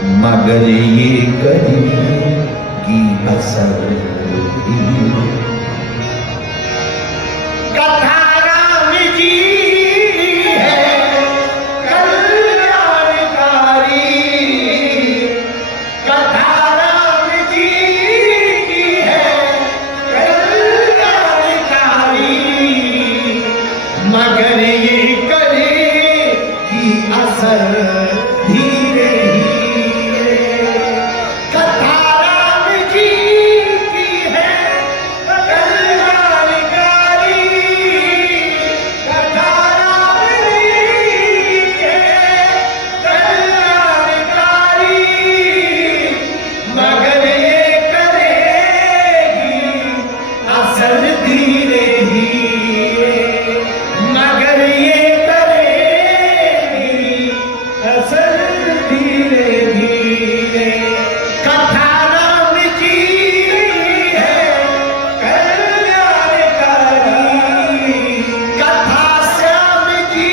मगर ये करेगी असर धीरे। कथा राम जी है कल्याणकारी, कथा राम जी की है कल्याणकारी, मगर ये करेगी असर धीरे धीरे। कथा राम जी की है कल्याणकारी, कथा राम जी की है कल्याणकारी, मगर ये करेगी असर धीरे धीरे, मगर ये करेगी असर धीरे धीरे। कथा राम जी है कल्याणकारी, कथा श्याम जी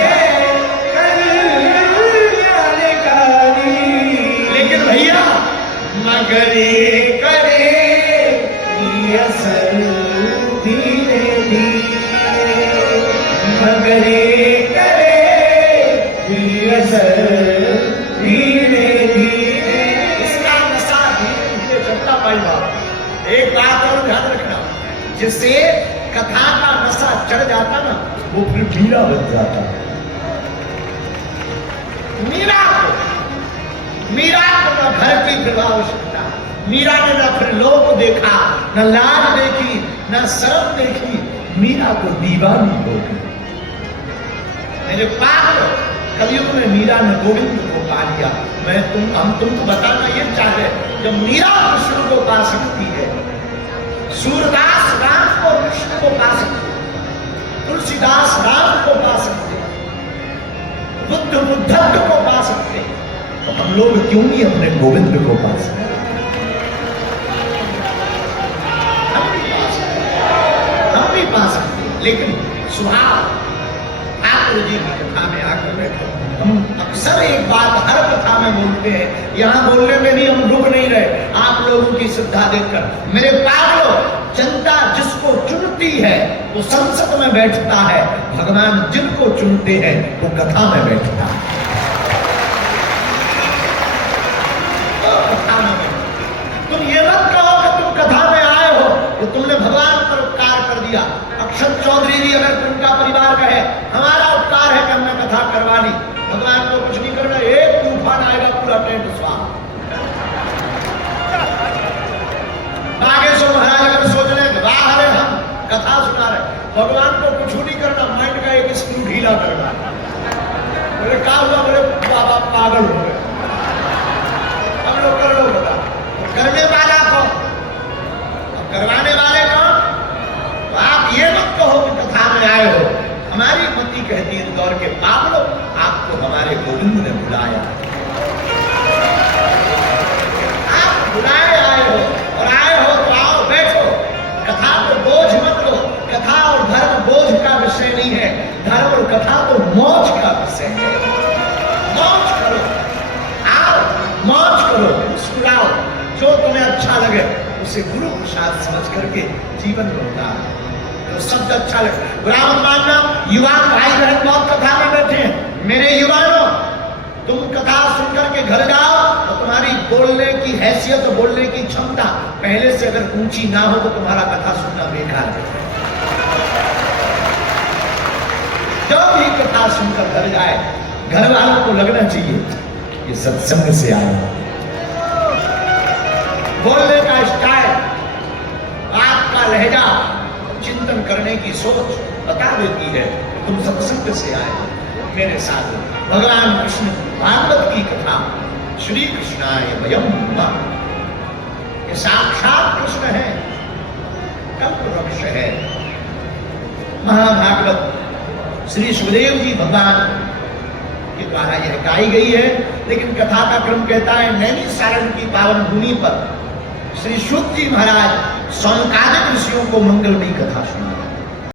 है कल्याणकारी, लेकिन भैया मगर ये करेगी असर धीरे धीरे, मगर ये करेगी असर धीरे धीरे। इसका नशा धीरे धीरे चलता पाएगा। एक बात और ध्यान रखना, जिससे कथा का नशा चढ़ जाता ना, वो फिर मीरा बन जाता। मीरा को ना घर की फिर आवश्यकता, मीरा ने ना फिर लोक देखा, न लाज देखी, न शर्म देखी, मीरा को दीवानी हो गई। मेरे पागल, कलयुग में मीरा ने गोविंद को पा लिया। हम तुमको बताना ये चाहे, जब मीरा कृष्ण को पा सकती है, सूरदास राम को कृष्ण को पा सकते, तुलसीदास राम को पा सकते, बुद्ध बुद्धत्व को पा सकते, तो हम लोग क्यों नहीं अपने गोविंद को पा सकते? हम भी पा सकते, लेकिन स्वभाव ठाकुर जी की कथा में आकर बैठो। हम अक्सर एक बात हर कथा में बोलते हैं, यहाँ बोलने में भी हम रुक नहीं रहे आप लोगों की श्रद्धा देखकर। मेरे पागलों, जनता जिसको चुनती है वो संसद में बैठता है, भगवान जिनको चुनते हैं वो कथा में बैठता है। कथा में तुम ये मत कहो कि तुम कथा में आए हो तो तुमने भगवान पर उपकार कर दिया। अक्षत चौधरी जी अगर तुमका परिवार का है, हमारा उपकार है कि हमने कथा करवा ली, भगवान को कुछ नहीं करना, एक तूफान आएगा पूरा टेंट स्वाहा। बागेश्वर महाराज अगर सोच रहे हैं वाह अरे हम कथा सुना रहे, भगवान को कुछ नहीं करना, माइंड का एक स्क्रू ढीला करना। बोले क्या हुआ? बोले बाबा पागल हो गए। हम लोग कर लो बता, करने वाला कौन? अब करवाने वाले कौन? तो आप ये मत कहो कि कथा में आए हो। हमारी मति कहती है इंदौर के पागलों, आपको हमारे गोविंद ने बुलाया, आप बुलाए आए हो, और आए हो तो आओ बैठो। कथा को बोझ मत लो, कथा और धर्म बोझ का विषय नहीं है, धर्म और कथा तो मौज का विषय है। मौज करो, आओ मौज करो, मुस्कुराओ, जो तुम्हें अच्छा लगे उसे गुरु प्रसाद समझ करके जीवन में उतारो। जो शब्द अच्छा लगे, बुरा मत मानना। युवा भाई बहन बहुत कथा में बैठे हैं, मेरे युवाओं तुम कथा सुनकर के घर जाओ तो तुम्हारी बोलने की हैसियत और बोलने की क्षमता पहले से अगर ऊंची ना हो तो तुम्हारा कथा सुनना बेकार है। जो भी कथा सुनकर घर जाए, घर वालों को लगना चाहिए ये सत्संग से आया। बोलने का स्टाइल, बात का लहजा, चिंतन करने की सोच बता देती है तुम सत्संग से आए। मेरे साथ भगवान कृष्ण भागवत की कथा, श्री कृष्णाय वयं नमः, ये साक्षात कृष्ण है, कल्पवृक्ष है। महाभागवत श्री सुखदेव जी भगवान के द्वारा यह गाई गई है, लेकिन कथा का क्रम कहता है नैमिषारण्य की पावन भूमि पर श्री शुक जी महाराज सौनकादिक ऋषियों को मंगलमयी कथा सुना।